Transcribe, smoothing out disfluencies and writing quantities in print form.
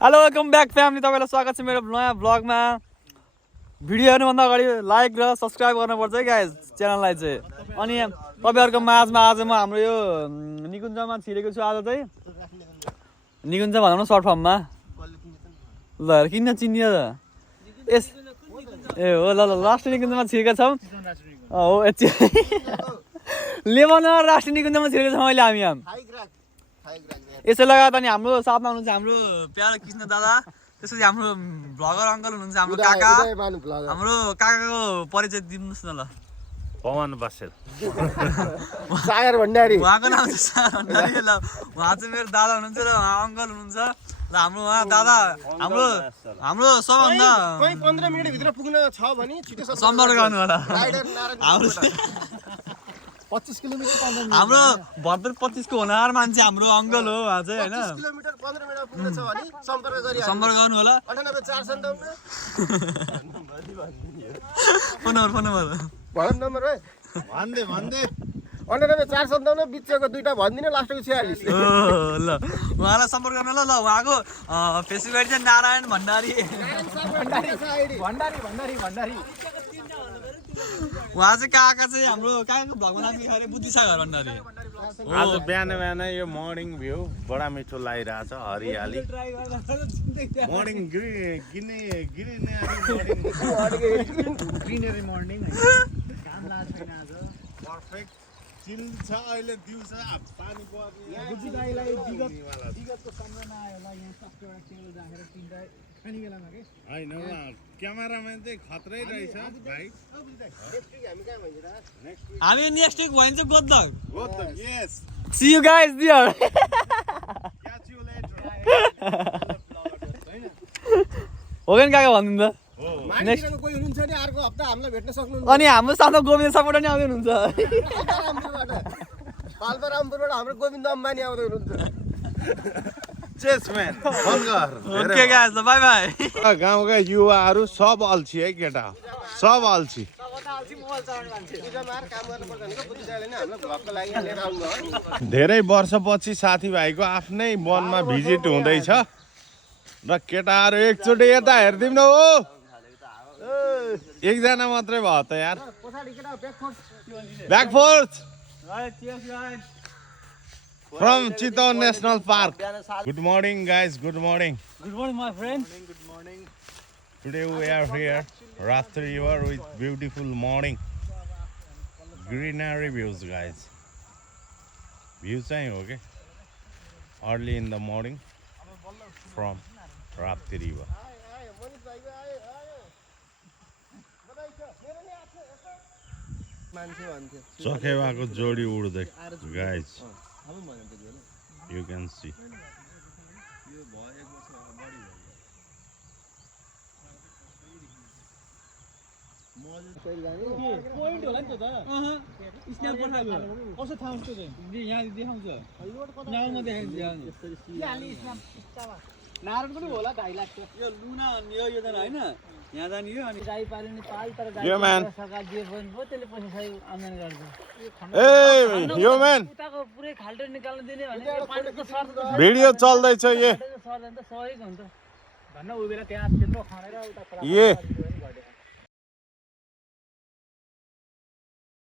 Hello welcome back family, तपाईँलाई स्वागत छ मेरो नयाँ ब्लगमा। भिडियो हेर्नुभन्दा अगाडि लाइक र सब्सक्राइब गर्नुपर्छ है गाइज च्यानललाई चाहिँ। अनि तपाईँहरूको माझमा आज म हाम्रो यो निकुञ्जमा छिरेको छु। आज चाहिँ निकुञ्ज भनौँ न सर्ट फर्ममा। ल किन चिनियो त यस ए हो ल ल राष्ट्रिय निकुञ्जमा छिरेका छौँ। हो लेबन राष्ट्रिय निकुञ्जमा छिरेको छौँ अहिले हामी। यसै लगायत अनि हाम्रो साथमा हुनुहुन्छ हाम्रो प्यारो कृष्ण दादा, त्यसपछि हाम्रो भ्लगर अङ्कल हुनुहुन्छ हाम्रो काका। हाम्रो काकाको परिचय दिनुहोस् न ल। पवन बसेल सागर भण्डारी, उहाँको नाम चाहिँ सागर भण्डारी। ल उहाँ चाहिँ मेरो दादा हुनुहुन्छ र उहाँ अङ्कल हुनुहुन्छ। ल हाम्रो उहाँ दादा हाम्रो सबभन्दा 15 मिनेट भित्र पुग्न छ भने छिटो सम्पर्क गर्नु होला। हाम्रो 25 किलोमिटर हाम्रो भद्र 25 को होनार मान्छे हाम्रो अङ्कल हो उहाँ चाहिँ हैन। 25 किलोमिटर 15 मिनेटमा पुग्न छ भने सम्पर्क सम्पर्क गर्नु होला। 98 457 फोन नम्बर भन नम्बर है भन्दै 98 457 बिचको दुईटा भनिदिनु, लास्टको 46। ल उहाँलाई सम्पर्क गर्नु ल। उहाँको फेसबुक आइडी चाहिँ नारायण भण्डारी। भण्डारी उहाँ चाहिँ काका चाहिँ हाम्रो काकाको भगवान नाम के अरे बुद्धिसागर भण्डारी। आज बिहान बिहान यो मर्निङ भ्यू बडा मिठो लागिरहेछ। हरियाली मर्निङ ग्रिनरी मर्निङ पर्फेक्ट चिल छ। अहिले दिउँसो पानी पर्ने विगतको सम्झना आयो होला। यहाँ सबको एउटा टेबल राखेर तिनटा खाने बेलामा के होइन क्यामेराम्यान चाहिँ खत्रै रहेछ भाइ। हामी नेक्स्ट विक भइन्छ गोदक। यस see you guys there. Catch you later हो गन काका भन्नु त। मान्छेको कोही हुनुहुन्छ नि अर्को हप्ता हामीलाई भेट्न सक्नुहुन्छ। अनि हाम्रो साथमा गोविन्द सपोर्ट नि आउँदै हुनुहुन्छ। पाल्पारामपुरबाट हाम्रो गोविन्द अम्बानी आउँदै हुनुहुन्छ। चेसम्यान बङ्गर ओके गाइस बाइ बाइ। गाउँका युवाहरू सब अल्छी है केटा, सब अल्छी। धेरै वर्षपछि साथीभाइको आफ्नै वनमा भिजिट हुँदैछ र केटाहरू एकचोटि यता हेरिदिउँ न हो। एकजना मात्रै भयो त यार। ब्याकफोर्थ from Chitwan National Park. Good morning guys, good morning. Good morning my friend. Today we are here, Rafti River with beautiful morning, greenery views, guys. Views चाहिँ हो के early in the morning from Rafti River. चोखेवाको जोडी उड्दै guys, you can see. Point होला नि त snap पठाएको कसो थाहा हुन्छ चाहिँ यहाँ देखाउँछ। यहाँ देखाउँछ नारायण पनि होला 2.5 लाख। यो लुना यो योजना हैन यहाँ जाने यो अनि गाई पाल्ने पाल तर गाई सरकार दिए पनि भयो त्यसले पैसा सही आम्दानी गर्छ। Hey, yo man, उताको पुरै खाल्टो निकाल्न दिने भने पानीको सर्ट भिडियो चल्दैछ ये सर्ट त सहयोग हुन्छ भन्न उ बेला त्यहाँ त्यत्रो खनेर उता ये